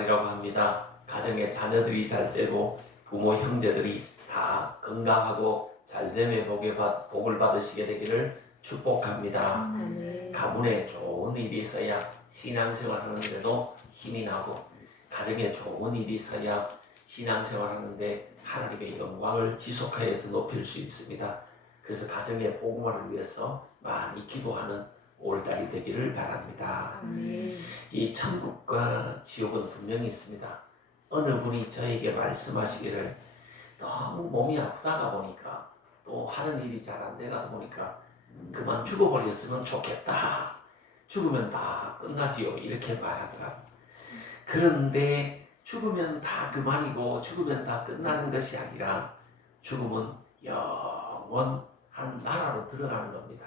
날이라고 합니다. 가정에 자녀들이 잘 되고 부모 형제들이 다 건강하고 잘됨의 복을 받으시게 되기를 축복합니다. 가문에 좋은 일이 있어야 신앙생활 하는데도 힘이 나고, 가정에 좋은 일이 있어야 신앙생활 하는데 하나님의 영광을 지속하여 더 높일 수 있습니다. 그래서 가정의 복음화를 위해서 많이 기도하는 올달이 되기를 바랍니다. 이 천국과 지옥은 분명히 있습니다. 어느 분이 저에게 말씀하시기를, 너무 몸이 아프다가 보니까 또 하는 일이 잘 안 되다 보니까 그만 죽어버렸으면 좋겠다. 죽으면 다 끝나지요. 이렇게 말하더라. 그런데 죽으면 다 그만이고 죽으면 다 끝나는 것이 아니라 죽음은 영원한 나라로 들어가는 겁니다.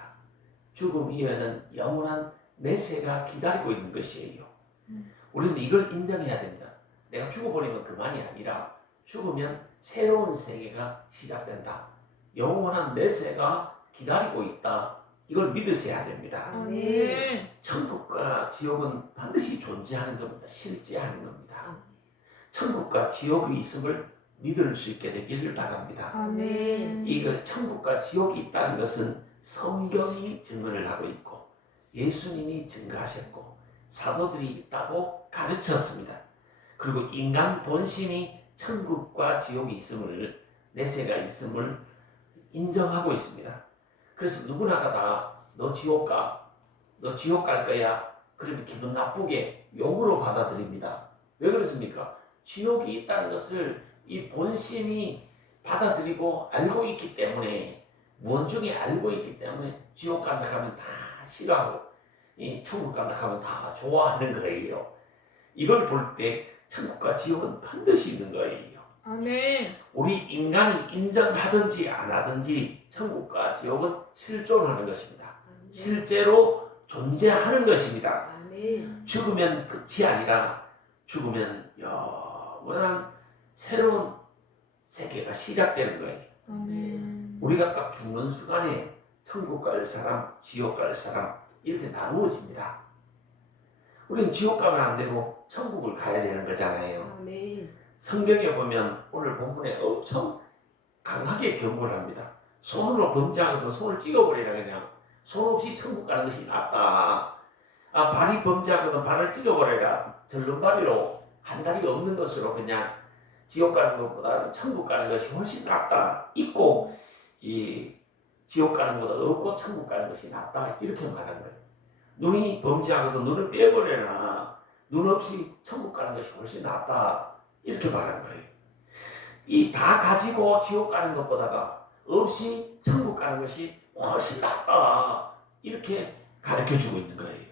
죽음 이후에는 영원한 내세가 기다리고 있는 것이에요. 우리는 이걸 인정해야 됩니다. 내가 죽어버리면 그만이 아니라 죽으면 새로운 세계가 시작된다. 영원한 내세가 기다리고 있다. 이걸 믿으셔야 됩니다. 천국과 지옥은 반드시 존재하는 겁니다. 실제하는 겁니다. 천국과 지옥이 있음을 믿을 수 있게 되기를 바랍니다. 이거 천국과 지옥이 있다는 것은 성경이 증언을 하고 있고 예수님이 증거하셨고 사도들이 있다고 가르쳤습니다. 그리고 인간 본심이 천국과 지옥이 있음을, 내세가 있음을 인정하고 있습니다. 그래서 누구나가 다 너 지옥 가, 너 지옥 갈 거야, 그러면 기분 나쁘게 욕으로 받아들입니다. 왜 그렇습니까? 지옥이 있다는 것을 이 본심이 받아들이고 알고 있기 때문에, 무언중에 알고 있기 때문에 지옥 간다 하면 다 싫어하고 이 천국 간다 하면 다 좋아하는 거예요. 이걸 볼 때 천국과 지옥은 반드시 있는 거예요. 우리 인간이 인정하든지 안 하든지 천국과 지옥은 실존하는 것입니다. 실제로 존재하는 것입니다. 죽으면 끝이 아니라 죽으면 영원한 새로운 세계가 시작되는 거예요. 우리가 딱 죽는 순간에 천국 갈 사람, 지옥 갈 사람 이렇게 나누어집니다. 우리는 지옥 가면 안 되고 천국을 가야 되는 거잖아요. 성경에 보면 오늘 본문에 엄청 강하게 경고를 합니다. 손으로 범죄하거든 손을 찍어버리라. 그냥 손 없이 천국 가는 것이 낫다. 발이 범죄하거든 발을 찍어버려라. 절름발이로 한 다리 없는 것으로 그냥 지옥 가는 것보다 천국 가는 것이 훨씬 낫다. 있고 이 지옥 가는 것보다 없고 천국 가는 것이 낫다. 이렇게 말한 거예요. 눈이 범죄하거든 눈을 빼버려라. 눈 없이 천국 가는 것이 훨씬 낫다. 이렇게 말한 거예요. 이 다 가지고 지옥 가는 것보다가 없이 천국 가는 것이 훨씬 낫다. 이렇게 가르쳐주고 있는 거예요.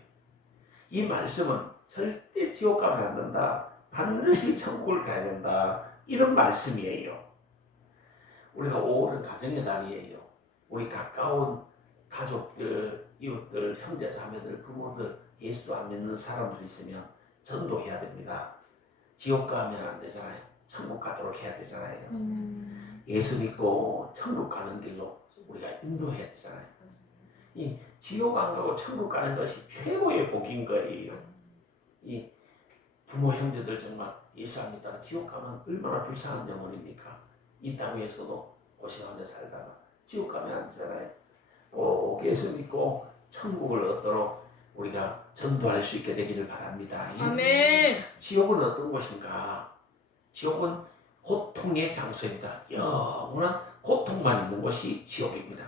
이 말씀은 절대 지옥 가면 안 된다. 반드시 천국을 가야 된다. 이런 말씀이에요. 우리가 5월은 가정의 달이에요. 우리 가까운 가족들, 이웃들, 형제, 자매들, 부모들, 예수 안 믿는 사람들 있으면 전도해야 됩니다. 지옥 가면 안 되잖아요. 천국 가도록 해야 되잖아요. 예수 믿고 천국 가는 길로 우리가 인도해야 되잖아요. 이 지옥 안 가고 천국 가는 것이 최고의 복인 거예요. 이 부모 형제들 정말 예수 안 믿다가 지옥 가면 얼마나 불쌍한 영혼입니까? 이 땅 위에서도 고생하며 살다가 지옥 가면 안 되잖아요. 꼭 예수 믿고 천국을 얻도록 우리가 전도할 수 있게 되기를 바랍니다. 지옥은 어떤 곳인가? 지옥은 고통의 장소입니다. 영원한 고통만 있는 곳이 지옥입니다.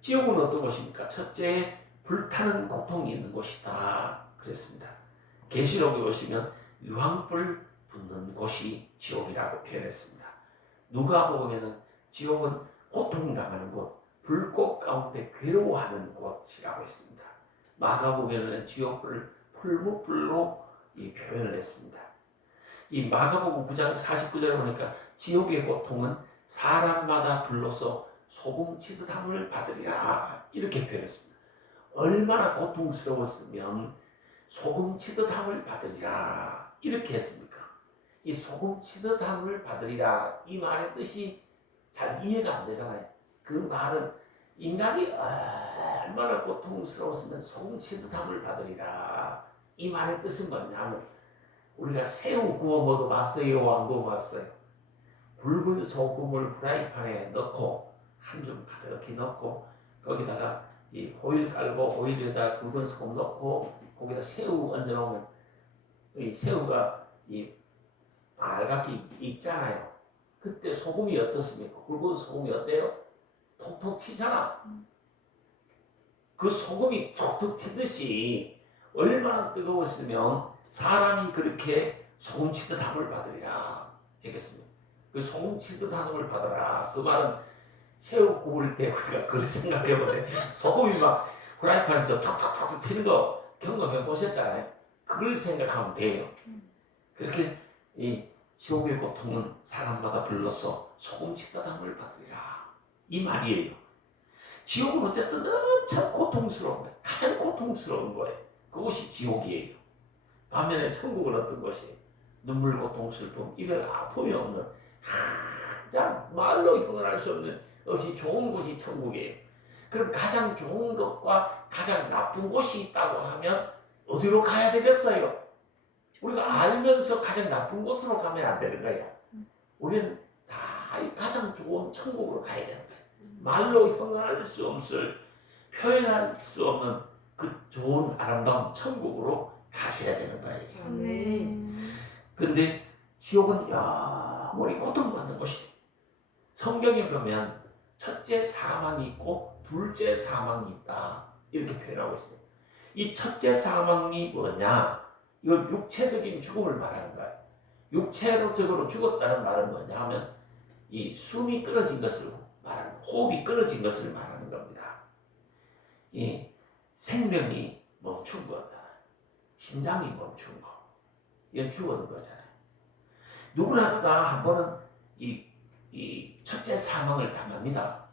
지옥은 어떤 곳입니까? 첫째, 불타는 고통이 있는 곳이다. 그랬습니다. 계시록에 보시면 유황불 붙는 곳이 지옥이라고 표현했습니다. 누가복음에는 지옥은 고통당하는 곳, 불꽃 가운데 괴로워하는 곳이라고 했습니다. 마가복음에는 지옥불을 풀무불로 이 표현을 했습니다. 이 마가복음 9장 49절에 보니까 지옥의 고통은 사람마다 불로서 소금 치듯함을 받으리라 이렇게 표현했습니다. 얼마나 고통스러웠으면 소금 치듯함을 받으리라 이렇게 했습니까? 이 소금 치듯함을 받으리라 이 말의 뜻이 잘 이해가 안 되잖아요. 그 말은 인간이 얼마나 고통스러웠으면 소금 치듯함을 받으리라 이 말의 뜻은 뭐냐면 우리가 새우 구워 먹어봤어요? 안 구워봤어요? 굵은 소금을 프라이팬에 넣고 한 줌 가득히 넣고 거기다가 이 호일 깔고 호일에다 굵은 소금 넣고 거기다 새우 얹어 놓으면 이 새우가 이 빨갛게 익잖아요. 그때 소금이 어떻습니까? 굵은 소금이 어때요? 톡톡 튀잖아. 그 소금이 톡톡 튀듯이 얼마나 뜨거웠으면 사람이 그렇게 소금 치듯 함을 받으리라 했겠습니다. 그 소금 치듯 함을 받으라. 그 말은 새우 구울 때 우리가 그걸 생각해보면 소금이 막 프라이팬에서 톡톡톡 튀는 거 경험해 보셨잖아요. 그걸 생각하면 돼요. 그렇게 이 지옥의 고통은 사람마다 불러서 소금 치듯 함을 받으리라. 이 말이에요. 지옥은 어쨌든 엄청 고통스러운 거예요. 가장 고통스러운 거예요. 그것이 지옥이에요. 반면에 천국은 어떤 것이 눈물, 고통, 슬픔, 이별, 아픔이 없는 가장 말로 형언할 수 없는 없이 좋은 곳이 천국이에요. 그럼 가장 좋은 것과 가장 나쁜 곳이 있다고 하면 어디로 가야 되겠어요? 우리가 알면서 가장 나쁜 곳으로 가면 안 되는 거야. 우리는 다 가장 좋은 천국으로 가야 되는 거야. 말로 형언할 수 없을, 표현할 수 없는 그 좋은 아름다운 천국으로 가셔야 되는 거예요. 그런데 지옥은 영원히 고통받는 곳이에요. 성경에 보면 첫째 사망이 있고 둘째 사망이 있다 이렇게 표현하고 있어요. 이 첫째 사망이 뭐냐? 이걸 육체적인 죽음을 말하는 거예요. 육체적으로 죽었다는 말은 뭐냐 하면 이 숨이 끊어진 것을 말하는, 호흡이 끊어진 것을 말하는 겁니다. 이 생명이 멈춘 거잖아요. 심장이 멈춘 거. 이건 죽은 거잖아요. 누구나 다 한 번은 이 첫째 사망을 당합니다.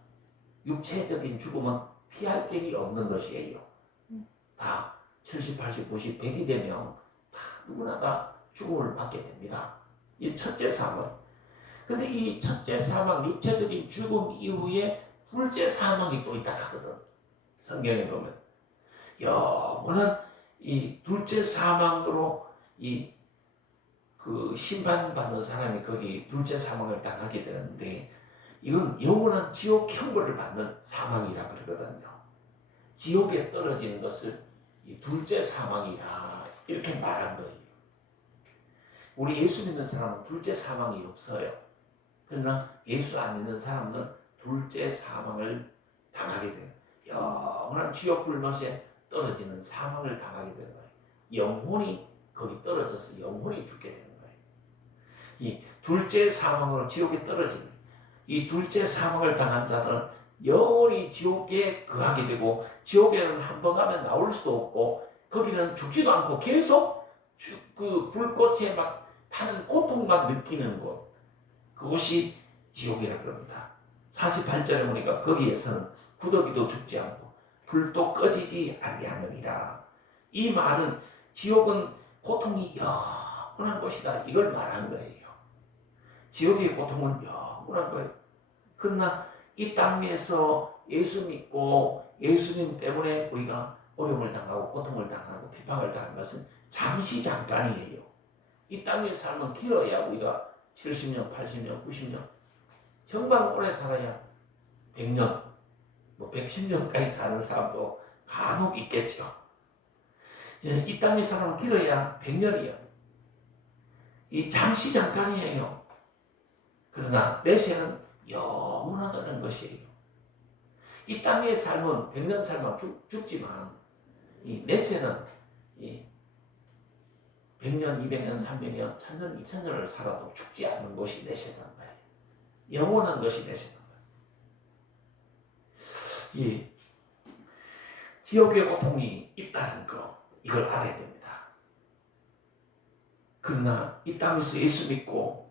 육체적인 죽음은 피할 길이 없는 것이에요. 다 70, 80, 90, 100이 되면 다 누구나 다 죽음을 맞게 됩니다. 이 첫째 사망. 근데 이 첫째 사망, 육체적인 죽음 이후에 둘째 사망이 또 있다 하거든. 성경에 보면 영원한 이 둘째 사망으로 이 그 심판받는 사람이 거기 둘째 사망을 당하게 되는데 이건 영원한 지옥 형벌을 받는 사망이라고 그러거든요. 지옥에 떨어지는 것을 이 둘째 사망이라 이렇게 말한 거예요. 우리 예수 믿는 사람은 둘째 사망이 없어요. 그러나 예수 안 믿는 사람은 둘째 사망을 당하게 돼요. 영원한 지옥 불못에 떨어지는 사망을 당하게 되는 거예요. 영혼이 거기 떨어져서 영혼이 죽게 되는 거예요. 이 둘째 사망으로 지옥에 떨어지는 이 둘째 사망을 당한 자들은 영원히 지옥에 거하게 되고 지옥에는 한 번 가면 나올 수도 없고 거기는 죽지도 않고 계속 그 불꽃에 막 타는 고통만 느끼는 곳, 그것이 지옥이라고 합니다. 48절에 보니까 거기에서는 구더기도 죽지 않고 불도 꺼지지 아니하느니라. 이 말은 지옥은 고통이 영원한 곳이다 이걸 말한 거예요. 지옥의 고통은 영원한 거예요. 그러나 이 땅 위에서 예수 믿고 예수님 때문에 우리가 어려움을 당하고 고통을 당하고 비방을 당하는 것은 잠시 잠깐이에요. 이 땅 위에 삶은 길어야 우리가 70년, 80년, 90년 정말 오래 살아야 100년, 뭐 110년까지 사는 사람도 간혹 있겠죠. 이 땅 위에 삶은 길어야 100년이에요. 이 잠시 잠깐이에요. 그러나 내세는 영원하다는 것이에요. 이 땅의 삶은 100년 살면 죽지만 이 내세는 이 100년, 200년, 300년, 1000년, 2000년을 살아도 죽지 않는 것이 내세라는 거예요. 영원한 것이 내세라는 거예요. 이 지옥의 고통이 있다는 거 이걸 알아야 됩니다. 그러나 이 땅에서 예수 믿고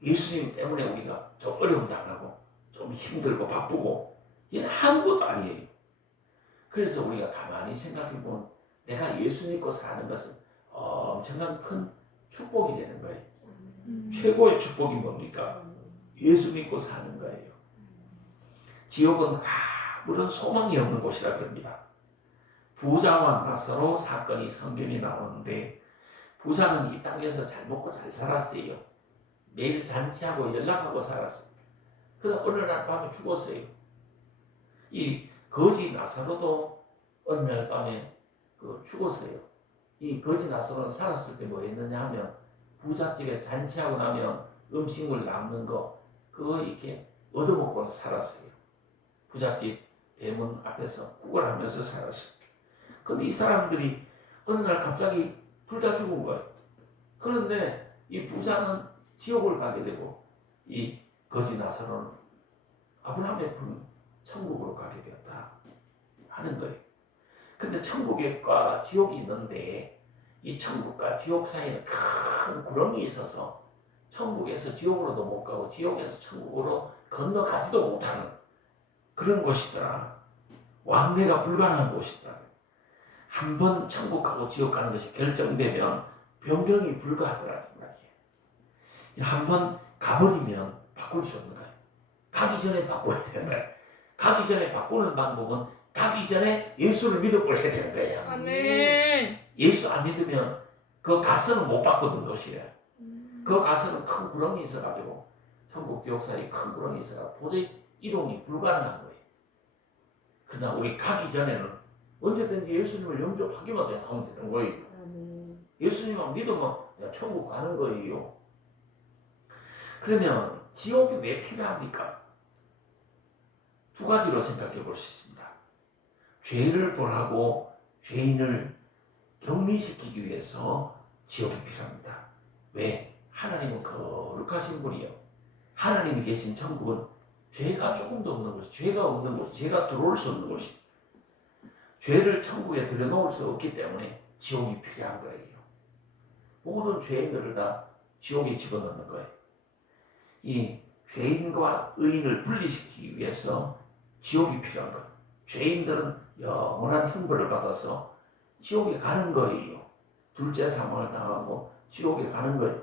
예수님 때문에 우리가 좀 어려움 당하고 좀 힘들고 바쁘고 이건 아무것도 아니에요. 그래서 우리가 가만히 생각해보면 내가 예수 믿고 사는 것은 엄청난 큰 축복이 되는 거예요. 최고의 축복이 뭡니까? 예수 믿고 사는 거예요. 지옥은 아무런 소망이 없는 곳이라 그럽니다. 부자와 나사로 사건이 성경에 나오는데 부자는 이 땅에서 잘 먹고 잘 살았어요. 매일 잔치하고 연락하고 살았어요. 그러다 어느 날 밤에 죽었어요. 이 거지 나사로도 어느 날 밤에 죽었어요. 이 거지 나사로는 살았을 때 뭐 했느냐 하면 부잣집에 잔치하고 나면 음식물 남는 거 그거 이렇게 얻어먹고 살았어요. 부잣집 대문 앞에서 구걸하면서 살았어요. 근데 이 사람들이 어느 날 갑자기 둘 다 죽은 거예요. 그런데 이 부자는 지옥을 가게 되고 이 거지 나사로는 아브라함의 품 천국으로 가게 되었다 하는 거예요. 근데 천국과 지옥이 있는데 이 천국과 지옥 사이에는 큰 구렁이 있어서 천국에서 지옥으로도 못 가고 지옥에서 천국으로 건너가지도 못하는 그런 곳이더라. 왕래가 불가능한 곳이더라. 한번 천국하고 지옥 가는 것이 결정되면 변경이 불가하더라. 한번 가버리면 바꿀 수 없는 거예요. 가기 전에 바꿔야 되는 거예요. 가기 전에 바꾸는 방법은 가기 전에 예수를 믿어버려야 되는 거예요. 아멘. 예수 안 믿으면 그 가서는 못 바꾸는 것이에요. 그 가서는 큰 구렁이 있어가지고 천국 지옥 사이에 큰 구렁이 있어가지고 도저히 이동이 불가능한 거예요. 그러나 우리 가기 전에는 언제든지 예수님을 영접하기만 하면 되는 거예요. 예수님만 믿으면 천국 가는 거예요. 그러면 지옥이 왜 필요합니까? 두 가지로 생각해 볼 수 있습니다. 죄를 벌하고 죄인을 격리시키기 위해서 지옥이 필요합니다. 왜? 하나님은 거룩하신 분이요. 하나님이 계신 천국은 죄가 조금도 없는 곳, 죄가 없는 곳, 죄가 들어올 수 없는 곳이. 죄를 천국에 들여놓을 수 없기 때문에 지옥이 필요한 거예요. 모든 죄인들을 다 지옥에 집어넣는 거예요. 이 죄인과 의인을 분리시키기 위해서 지옥이 필요한 거예요. 죄인들은 영원한 형벌을 받아서 지옥에 가는 거예요. 둘째 사망을 당하고 지옥에 가는 거예요.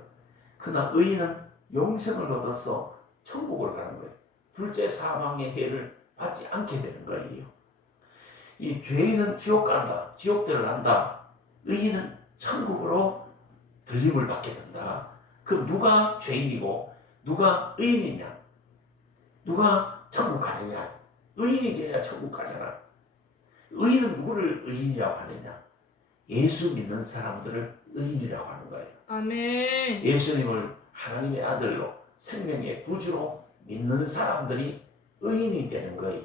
그러나 의인은 영생을 얻어서 천국으로 가는 거예요. 둘째 사망의 해를 받지 않게 되는 거예요. 이 죄인은 지옥 간다, 지옥대를 간다. 의인은 천국으로 들림을 받게 된다. 그럼 누가 죄인이고 누가 의인이냐? 누가 천국 가느냐? 의인이 돼야 천국 가잖아. 의인은 누구를 의인이라고 하느냐? 예수 믿는 사람들을 의인이라고 하는 거예요. 아멘. 예수님을 하나님의 아들로 생명의 구주로 믿는 사람들이 의인이 되는 거예요.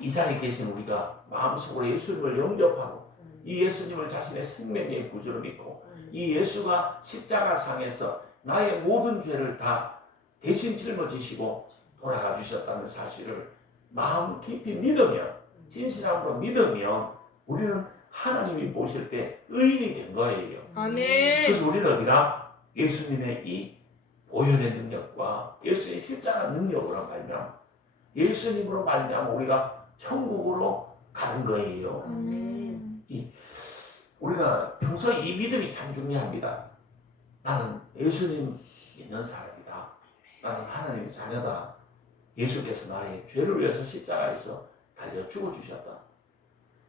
이 자리에 계신 우리가 마음속으로 예수님을 영접하고 이 예수님을 자신의 생명의 구주로 믿고 이 예수가 십자가상에서 나의 모든 죄를 다 대신 짊어지시고 돌아가 주셨다는 사실을 마음 깊이 믿으면, 진실함으로 믿으면 우리는 하나님이 보실 때 의인이 된 거예요. 아멘. 그래서 우리는 어디가 예수님의 이 보혈의 능력과 예수의 십자가 능력으로 말미암아 예수님으로 말미암아 우리가 천국으로 가는 거예요. 아멘. 우리가 평소 이 믿음이 참 중요합니다. 나는 예수님 믿는 사람이다. 나는 하나님의 자녀다. 예수께서 나의 죄를 위해서 십자가에서 달려 죽어주셨다.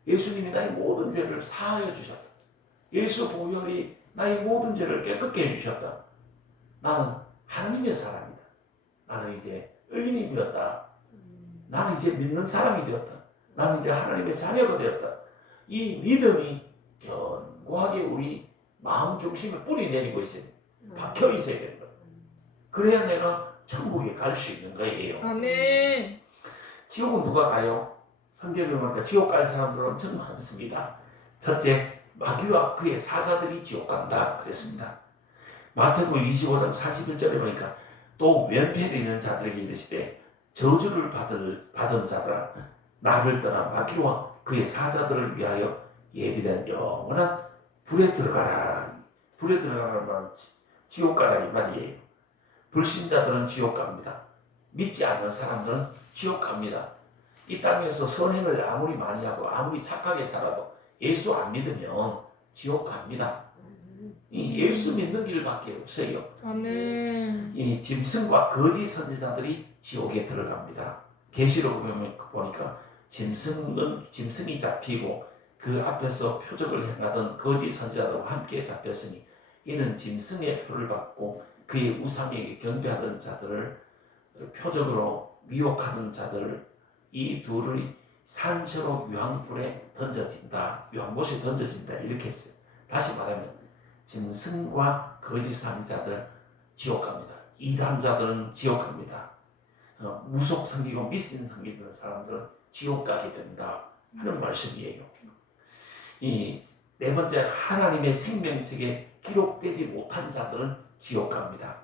예수님이 나의 모든 죄를 사하여 주셨다. 예수 보혈이 나의 모든 죄를 깨끗게 해주셨다. 나는 하나님의 사람이다. 나는 이제 의인이 되었다. 나는 이제 믿는 사람이 되었다. 나는 이제 하나님의 자녀가 되었다. 이 믿음이 견고하게 우리 마음 중심에 뿌리 내리고 있어야 돼. 박혀 있어야 되는 거야. 그래야 내가 천국에 갈 수 있는 거예요. 아멘. 지옥은 누가 가요? 성경에 보니까 지옥 갈 사람들은 엄청 많습니다. 첫째, 마귀와 그의 사자들이 지옥 간다 그랬습니다. 마태복음 25장 41절에 보니까 또 왼편에 있는 자들에게 이르시되 저주를 받은 자들아 나를 떠나 마귀와 그의 사자들을 위하여 예비된 영원한 불에 들어가라. 불에 들어가라는 말은 지옥 가라 이 말이에요. 불신자들은 지옥 갑니다. 믿지 않는 사람들은 지옥 갑니다. 이 땅에서 선행을 아무리 많이 하고 아무리 착하게 살아도 예수 안 믿으면 지옥 갑니다. 이 예수 믿는 길밖에 없어요. 아멘. 이 짐승과 거짓 선지자들이 지옥에 들어갑니다. 계시록 보니까 짐승이 잡히고 그 앞에서 표적을 행하던 거짓 선지자들과 함께 잡혔으니 이는 짐승의 표를 받고 그의 우상에게 경배하던 자들을 표적으로 미혹하는 자들을 이 둘의 산채로 유황불에 던져진다. 유황못에 던져진다. 이렇게 했어요. 다시 말하면 짐승과 거짓 선지자들 지옥 갑니다. 이단자들은 지옥 갑니다. 무속 섬기고 미신 섬기는 사람들은 지옥 가게 된다 하는 말씀이에요. 이 네 번째, 하나님의 생명책에 기록되지 못한 자들은 지옥 갑니다.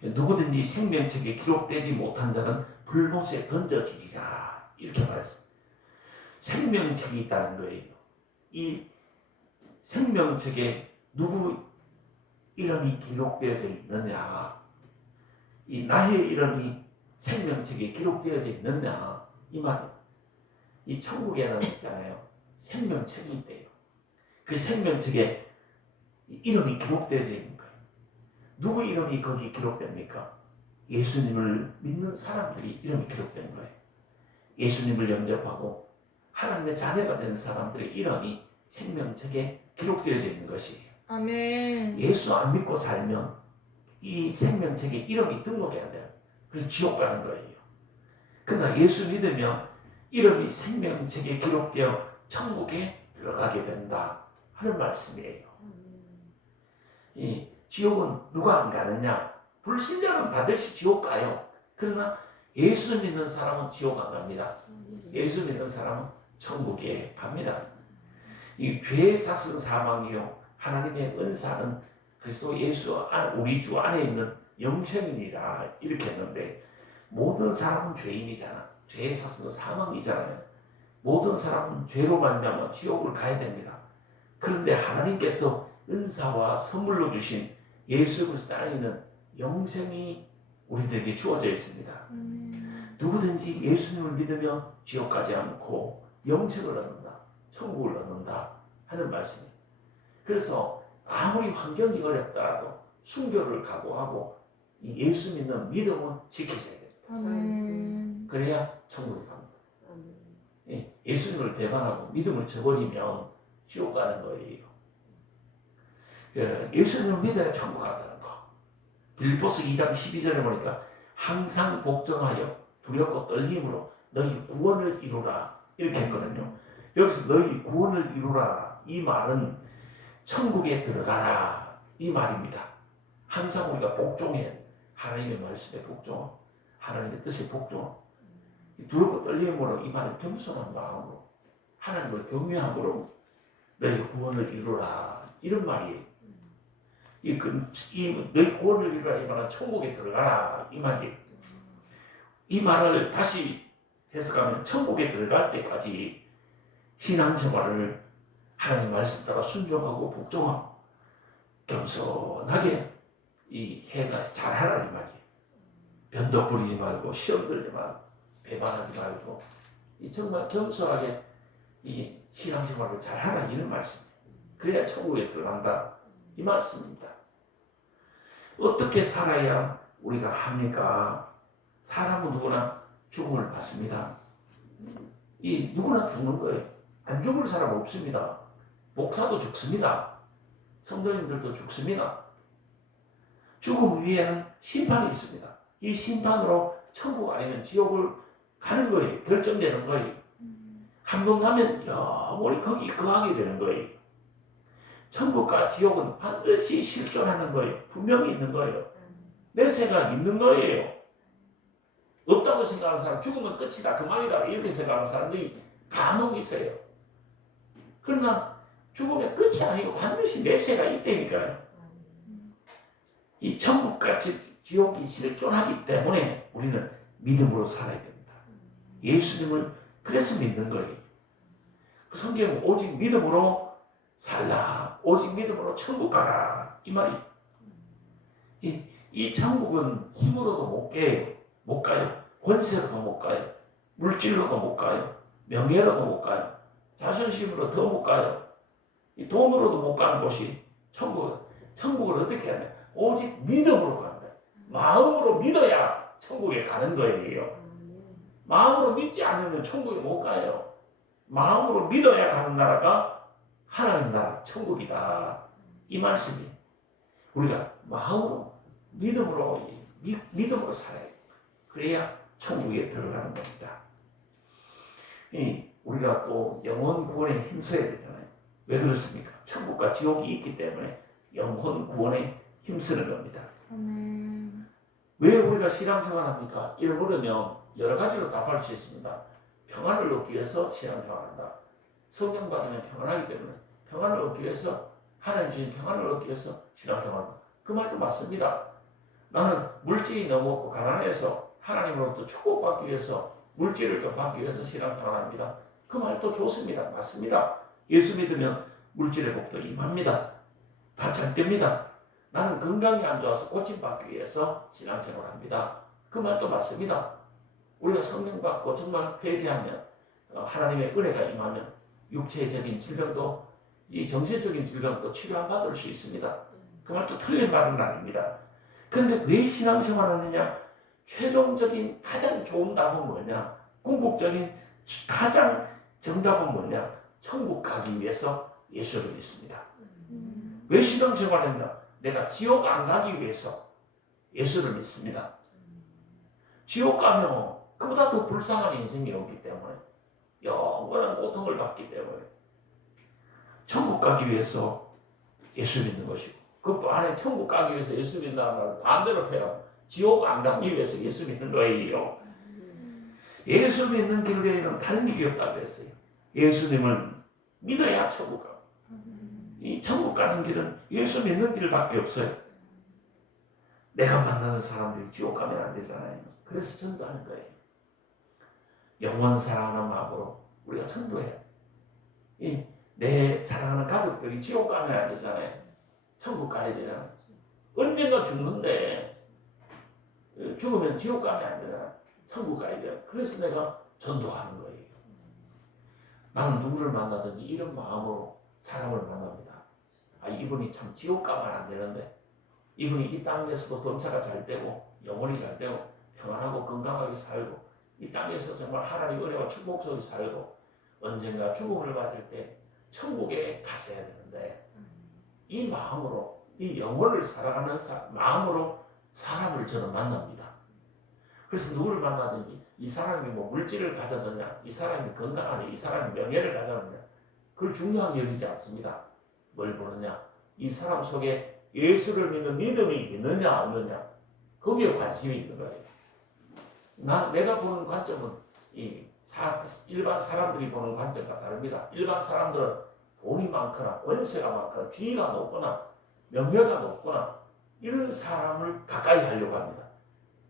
누구든지 생명책에 기록되지 못한 자는 불못에 던져지리라 이렇게 말했어요. 생명책이 있다는 거예요. 이 생명책에 누구 이름이 기록되어져 있느냐, 이 나의 이름이 생명책에 기록되어져 있느냐 이 말이에요. 이 천국에는 있잖아요, 생명책이 있대요. 그 생명책에 이름이 기록되어져 있는 거예요. 누구 이름이 거기 기록됩니까? 예수님을 믿는 사람들이 이름이 기록되는 거예요. 예수님을 영접하고 하나님의 자녀가 된 사람들의 이름이 생명책에 기록되어져 있는 것이에요. 아멘. 예수 안 믿고 살면 이 생명책에 이름이 등록해야 돼요. 그래서 지옥 가는 거예요. 그러나 예수 믿으면 이름이 생명책에 기록되어 천국에 들어가게 된다 하는 말씀이에요. 이 지옥은 누가 안 가느냐? 불신자는 반드시 지옥 가요. 그러나 예수 믿는 사람은 지옥 안 갑니다. 예수 믿는 사람은 천국에 갑니다. 이 죄의 삭은 사망이요 하나님의 은사는 그리스도 예수 우리 주 안에 있는 영생이니라 이렇게 했는데, 모든 사람은 죄인이잖아. 죄의 삭은 사망이잖아요. 모든 사람은 죄로 말미암아 지옥을 가야 됩니다. 그런데 하나님께서 은사와 선물로 주신 예수 그리스도 안에 있는 영생이 우리들에게 주어져 있습니다. 누구든지 예수님을 믿으면 지옥 가지 않고 영생을 얻는다, 천국을 얻는다 하는 말씀이에요. 그래서 아무리 환경이 어렵더라도 순교를 각오하고 이 예수 믿는 믿음은 지키셔야 됩니다. 아멘. 그래야 천국에 갑니다. 예수님을 배반하고 믿음을 저버리면 지옥 가는 거예요. 예수님을 믿어야 천국 간다는 거. 빌립보서 2장 12절에 보니까 항상 복종하여 두렵고 떨림으로 너희 구원을 이루라 이렇게 했거든요. 여기서 너희 구원을 이루라 이 말은 천국에 들어가라 이 말입니다. 항상 우리가 복종해, 하나님의 말씀에 복종, 하나님의 뜻에 복종, 두렵고 떨림으로 이 말은 겸손한 마음으로 하나님을 경외함으로 너희 구원을 이루라 이런 말이에요. 너희 구원을 이루라 이 말은 천국에 들어가라 이 말이에요. 이 말을 다시 해석하면 천국에 들어갈 때까지 신앙생활을 하나님 말씀 따라 순종하고 복종하고 겸손하게 이 해가 잘하라 이 말이에요. 변덕 부리지 말고 시험 들지 말고 배반하지 말고 정말 겸손하게 이 신앙생활을 잘하라 이런 말씀이에요. 그래야 천국에 들어간다 이 말씀입니다. 어떻게 살아야 우리가 합니까? 사람은 누구나 죽음을 받습니다. 이 누구나 죽는 거예요. 안 죽을 사람 없습니다. 목사도 죽습니다. 성도님들도 죽습니다. 죽음 위에는 심판이 있습니다. 이 심판으로 천국 아니면 지옥을 가는 거예요. 결정되는 거예요. 한 번 가면 영원히 거기 거하게 되는 거예요. 천국과 지옥은 반드시 실존하는 거예요. 분명히 있는 거예요. 내세가 있는 거예요. 없다고 생각하는 사람, 죽으면 끝이다, 그만이다 이렇게 생각하는 사람들이 간혹 있어요. 그러나 죽으면 끝이 아니고 반드시 내세가 있다니까요. 이 천국과 지옥이 실존하기 때문에 우리는 믿음으로 살아야 됩니다. 예수님을 그래서 믿는 거예요. 그 성경은 오직 믿음으로 살라, 오직 믿음으로 천국 가라 이 말이. 이 천국은 힘으로도 못 가요. 권세로도 못 가요. 물질로도 못 가요. 명예로도 못 가요. 자존심으로 더 못 가요. 이 돈으로도 못 가는 곳이 천국을 어떻게 하냐? 오직 믿음으로 가는 거예요. 마음으로 믿어야 천국에 가는 거예요. 마음으로 믿지 않으면 천국에 못 가요. 마음으로 믿어야 가는 나라가 하나님 나라 천국이다. 이 말씀이 우리가 마음으로 믿음으로 살아야 돼. 그래야 천국에 들어가는 겁니다. 우리가 또 영혼 구원에 힘써야 되잖아요. 왜 그렇습니까? 천국과 지옥이 있기 때문에 영혼 구원에 힘쓰는 겁니다. 아멘. 왜 우리가 신앙생활합니까? 이를 물으면 여러 가지로 답할 수 있습니다. 평안을 얻기 위해서 신앙생활한다. 성령 받으면 평안하기 때문에 평안을 얻기 위해서 하나님 주신 평안을 얻기 위해서 신앙생활한다. 그 말도 맞습니다. 나는 물질이 너무 없고 가난해서 하나님으로부터 축복받기 위해서 물질을 좀 받기 위해서 신앙생활합니다. 그 말도 좋습니다. 맞습니다. 예수 믿으면 물질의 복도 임합니다. 다 잘 됩니다. 나는 건강이 안 좋아서 고침받기 위해서 신앙생활합니다. 그 말도 맞습니다. 우리가 성령 받고 정말 회개하면 하나님의 은혜가 임하면 육체적인 질병도 이 정신적인 질병도 치료 안 받을 수 있습니다. 그 말도 틀린 말은 아닙니다. 그런데 왜 신앙생활하느냐? 최종적인 가장 좋은 답은 뭐냐? 궁극적인 가장 정답은 뭐냐? 천국 가기 위해서 예수를 믿습니다. 왜 신앙생활했나? 내가 지옥 안 가기 위해서 예수를 믿습니다. 지옥 가면 그보다 더 불쌍한 인생이 오기 때문에 영원한 고통을 받기 때문에 천국 가기 위해서 예수 믿는 것이고 그 안에 천국 가기 위해서 예수 믿는다는 말 반대로 해요. 지옥 안 가기 위해서 예수 믿는 거예요. 예수 믿는 길 외에는 다른 길이 없다고 했어요. 예수님을 믿어야 천국 가고 이 천국 가는 길은 예수 믿는 길밖에 없어요. 내가 만나는 사람들이 지옥 가면 안 되잖아요. 그래서 전도하는 거예요. 영원 사랑하는 마음으로 우리가 전도해요. 내 사랑하는 가족들이 지옥 가면 안 되잖아요. 천국 가야 되잖아요. 언젠가 죽는데 죽으면 지옥 가면 안 되잖아요. 천국 가야 돼요. 그래서 내가 전도하는 거예요. 나는 누구를 만나든지 이런 마음으로 사람을 만납니다. 이분이 참 지옥 가면 안 되는데 이분이 이 땅에서도 범사가 잘 되고 영혼이 잘 되고 평안하고 건강하게 살고 이 땅에서 정말 하나님의 은혜와 축복 속에 살고 언젠가 죽음을 맞을 때 천국에 가셔야 되는데 이 마음으로 이 영혼을 살아가는 마음으로 사람을 저는 만납니다. 그래서 누구를 만나든지 이 사람이 뭐 물질을 가졌느냐 이 사람이 건강하냐 이 사람이 명예를 가졌느냐 그걸 중요하게 여기지 않습니다. 뭘 보느냐 이 사람 속에 예수를 믿는 믿음이 있느냐 없느냐 거기에 관심이 있는 거예요. 내가 보는 관점은 일반 사람들이 보는 관점과 다릅니다. 일반 사람들은 돈이 많거나 권세가 많거나 지위가 높거나 명예가 높거나 이런 사람을 가까이 하려고 합니다.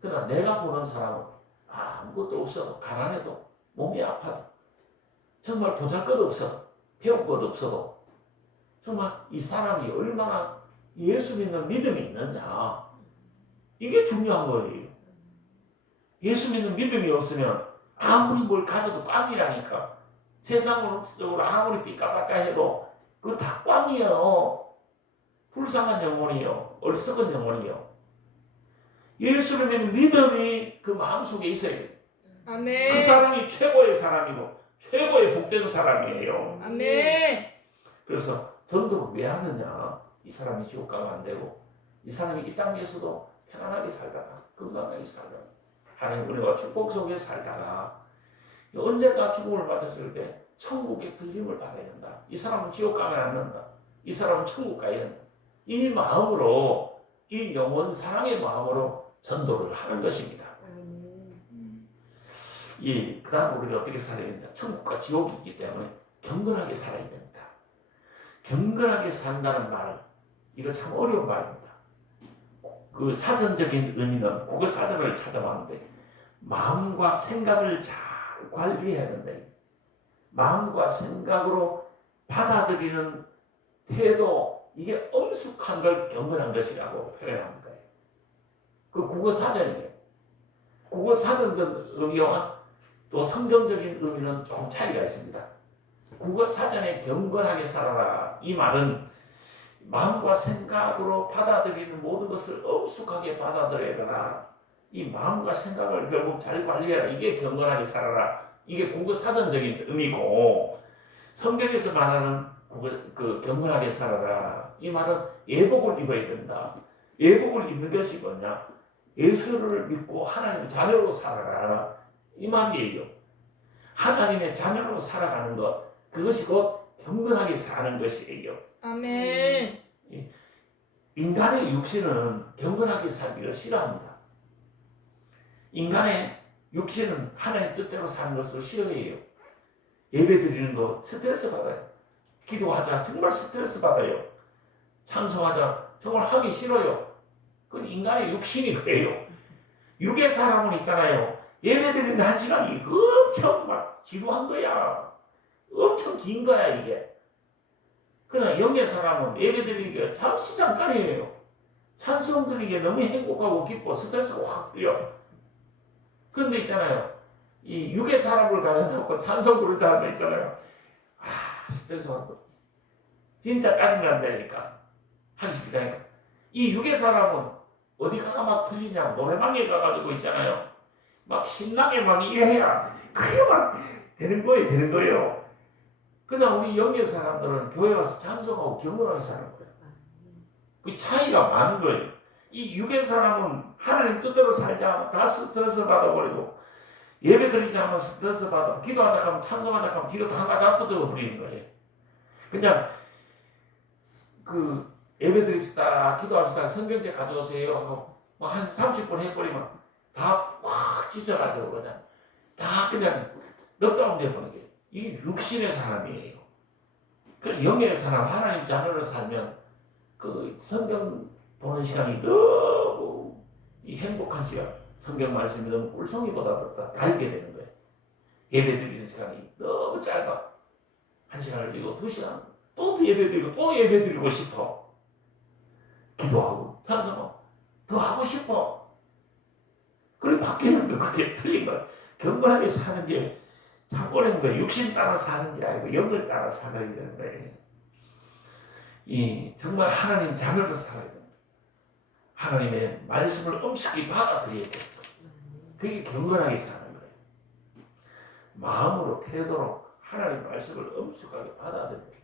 그러나 내가 보는 사람은 아무것도 없어도 가난해도 몸이 아파도 정말 보잘것 없어도 배울 것 없어도 정말 이 사람이 얼마나 예수 믿는 믿음이 있느냐 이게 중요한 거예요. 예수 믿는 믿음이 없으면 아무리 뭘 가져도 꽝이라니까. 세상으로 아무리 삐까봤자 해도 그거 다 꽝이에요. 불쌍한 영혼이요. 어리석은 영혼이요. 예수를 믿는 믿음이 그 마음속에 있어야 돼요. 아멘. 그 사람이 최고의 사람이고 최고의 복된 사람이에요. 아멘. 그래서 전도를 왜 하느냐. 이 사람이 지옥 가면 안 되고 이 사람이 이 땅에서도 편안하게 살다가 건강하게 살다가 하나님 은혜와 축복 속에 살다가 언젠가 죽음을 맞았을 때 천국의 들림을 받아야 된다. 이 사람은 지옥 가면 안 된다. 이 사람은 천국 가야 된다. 이 마음으로 이 영원 사랑의 마음으로 전도를 하는 것입니다. 그 다음 우리가 어떻게 살아야 되냐. 천국과 지옥이 있기 때문에 경건하게 살아야 됩니다. 경건하게 산다는 말 이거 참 어려운 말입니다. 그 사전적인 의미는 국어 사전을 찾아봤는데 마음과 생각을 잘 관리해야 된다. 마음과 생각으로 받아들이는 태도 이게 엄숙한 걸 경건한 것이라고 표현한 거예요. 그 국어 사전이에요. 국어 사전적 의미와 또 성경적인 의미는 조금 차이가 있습니다. 국어 사전에 경건하게 살아라 이 말은 마음과 생각으로 받아들이는 모든 것을 엄숙하게 받아들여라. 이 마음과 생각을 결국 잘 관리해라. 이게 경건하게 살아라. 이게 국어 사전적인 의미고, 성경에서 말하는 그 경건하게 살아라, 이 말은 예복을 입어야 된다. 예복을 입는 것이 뭐냐? 예수를 믿고 하나님의 자녀로 살아라, 이 말이에요. 하나님의 자녀로 살아가는 것, 그것이 곧 경건하게 사는 것이에요. 아멘. 인간의 육신은 경건하게 살기를 싫어합니다. 인간의 육신은 하나님 뜻대로 사는 것을 싫어해요. 예배 드리는 거 스트레스 받아요. 기도하자 정말 스트레스 받아요. 찬송하자 정말 하기 싫어요. 그건 인간의 육신이 그래요. 육의 사람은 있잖아요. 예배 드리는 1시간이 엄청 막 지루한 거야. 엄청 긴 거야 이게. 그러나 영의 사람은 예배 드리기가 잠시 잠깐이에요. 찬송 드리기에 너무 행복하고 기뻐 스트레스가 확 풀려. 그런데 있잖아요. 이 육의 사람을 가져놓고 찬송 부르자 하면 있잖아요. 스트레스 받고 진짜 짜증난다니까. 하기 싫다니까. 이 육의 사람은 어디 가가 막 풀리냐, 노래방에 가가지고 있잖아요. 막 신나게 막 일해야 그게 막 되는 거예요. 그러나 우리 영의 사람들은 교회 와서 찬송하고 경건하게 사는 거예요. 그 차이가 많은 거예요. 이 육의 사람은 하나님 뜻대로 살자 하면 다 스트레스 받아버리고, 예배 드리자 하면 스트레스 받아, 기도하자 하면 찬송하자 하면 뒤로 다 가자부터 버리는 거예요. 그냥 그 예배 드립시다, 기도합시다, 성경책 가져오세요 하고 한 30분 해버리면 다 확 지쳐가지고 그냥 다 그냥 넉다운 돼버리는 게 이게 육신의 사람이에요. 그 영의 사람, 하나님 자녀로 살면 그 성경 보는 시간이 너무 이 행복한 시간, 성경 말씀이 너무 꿀송이보다 더 달게 되는 거예요. 예배 드리는 시간이 너무 짧아. 1시간을 드리고 2시간 또 예배 드리고 또 예배 드리고 싶어. 기도하고 찬송하고 더 하고 싶어. 그리고 바뀌는 거 그게 틀린 거야. 경건하게 사는 게 참고는 거예요. 육신 따라 사는 게 아니고 영을 따라 살아야 되는 거예요. 이 정말 하나님 자녀로 살아야 됩니다. 하나님의 말씀을 엄숙히 받아들여야 됩니다. 그게 경건하게 사는 거예요. 마음으로 태도로 하나님 말씀을 엄숙하게 받아들여야 돼요.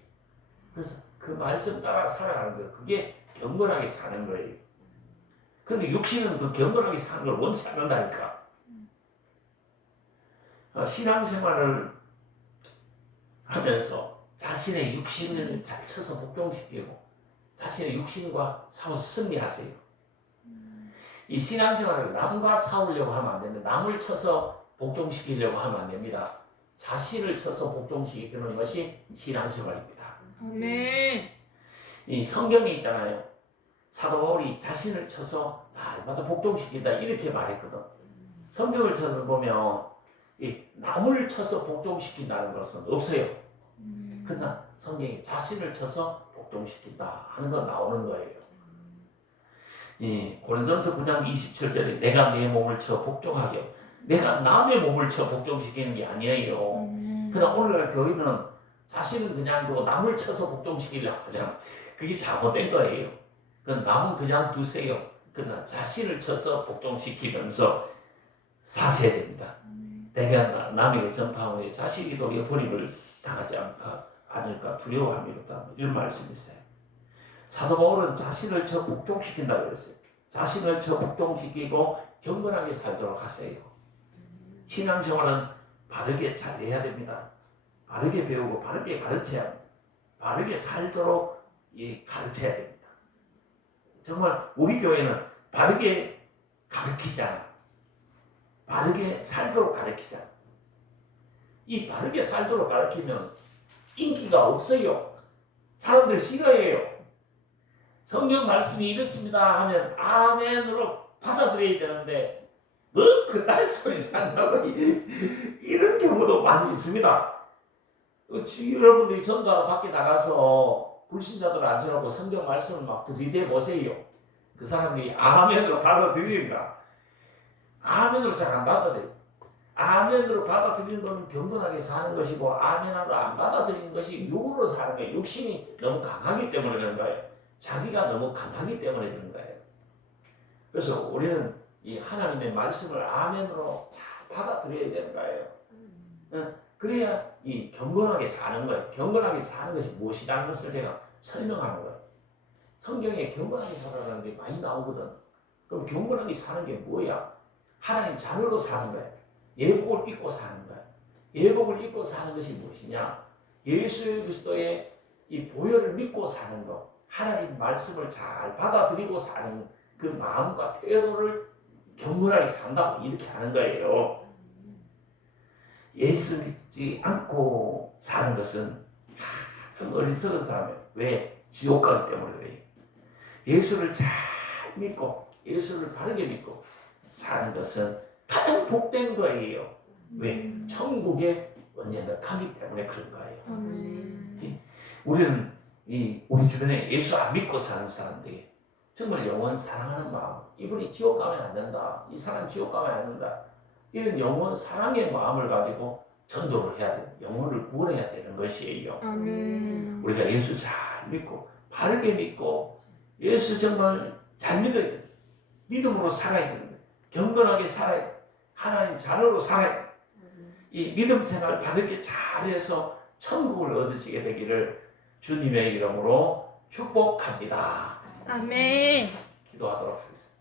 그래서 그 말씀 따라 살아가는 거예요. 그게 경건하게 사는 거예요. 그런데 육신은 그 경건하게 사는 걸 원치 않는다니까. 신앙생활을 하면서 자신의 육신을 잘 쳐서 복종시키고 자신의 육신과 싸워서 승리하세요. 이 신앙생활을 남과 싸우려고 하면 안 됩니다. 남을 쳐서 복종시키려고 하면 안 됩니다. 자신을 쳐서 복종시키는 것이 신앙생활입니다. 아멘. 이 성경에 있잖아요. 사도 바울이 자신을 쳐서 날마다 복종시킨다 이렇게 말했거든. 성경을 찾아보면 이 남을 쳐서 복종시킨다는 것은 없어요. 그러나 성경이 자신을 쳐서 복종시킨다 하는 건 나오는 거예요. 이 고린도전서 9장 27절에 내가 내 몸을 쳐 복종하게, 내가 남의 몸을 쳐 복종시키는 게 아니에요. 그러나 오늘날 교회는 자신은 그냥 또 남을 쳐서 복종시키려고 하잖아. 그게 잘못된 거예요. 남은 그냥 두세요. 그러나 자신을 쳐서 복종시키면서 사셔야 됩니다. 내가 남에게 전파하오니 자식이도 버림을 당하지 않을까 두려워함이로다. 이런 말씀이 있어요. 사도 바울은 자신을 쳐 복종시킨다고 그랬어요. 자신을 쳐 복종시키고 경건하게 살도록 하세요. 신앙생활은 바르게 잘 해야 됩니다. 바르게 배우고 바르게 가르쳐야 합니다. 바르게 살도록 가르쳐야 됩니다. 정말 우리 교회는 바르게 가르치잖아. 바르게 살도록 가르치잖아. 이 바르게 살도록 가르치면 인기가 없어요. 사람들 싫어해요. 성경 말씀이 이렇습니다 하면 아멘으로 받아들여야 되는데 그딴 소리를 한다고 이런 경우도 많이 있습니다. 여러분들이 전도하러 밖에 나가서 불신자들 앉혀놓고 성경 말씀을 막 들이대 보세요. 그 사람들이 아멘으로 받아들이는가? 아멘으로 잘 안 받아들여요. 아멘으로 받아들이는 건 경건하게 사는 것이고, 아멘으로 안 받아들이는 것이 육으로 사는 거예요. 욕심이 너무 강하기 때문에 그런 거예요. 자기가 너무 강하기 때문에 그런 거예요. 그래서 우리는 이 하나님의 말씀을 아멘으로 잘 받아들여야 되는 거예요. 그래야 이 경건하게 사는 거예요. 경건하게 사는 것이 무엇이라는 것을 제가 설명하는 거예요. 성경에 경건하게 살아라는 게 많이 나오거든. 그럼 경건하게 사는 게 뭐야? 하나님 자녀로 사는 거예요. 예복을 입고 사는 거예요. 예복을 입고 사는 것이 무엇이냐? 예수 그리스도의 이 보혈을 믿고 사는 것, 하나님 말씀을 잘 받아들이고 사는 그 마음과 태도를 경건하게 산다고 이렇게 하는 거예요. 예수 믿지 않고 사는 것은 참 어리석은 사람이에요. 왜? 지옥 가기 때문에 그래요. 예수를 잘 믿고 예수를 바르게 믿고 사는 것은 가장 복된 거예요. 왜? 천국에 언젠가 가기 때문에 그런 거예요. 아멘. 우리는 우리 주변에 예수 안 믿고 사는 사람들이 정말 영원 사랑하는 마음, 이분이 지옥 가면 안 된다, 이 사람 지옥 가면 안 된다, 이런 영원 사랑의 마음을 가지고 전도를 해야 돼. 영혼을 구원해야 되는 것이에요. 아멘. 우리가 예수 잘 믿고 바르게 믿고 예수 정말 잘 믿어야 돼. 믿음으로 살아야 되는데 경건하게 살아야 돼. 하나님 자녀로 살아야 돼. 이 믿음 생활 바르게 잘해서 천국을 얻으시게 되기를 주님의 이름으로 축복합니다. 아멘. 기도하도록 하겠습니다.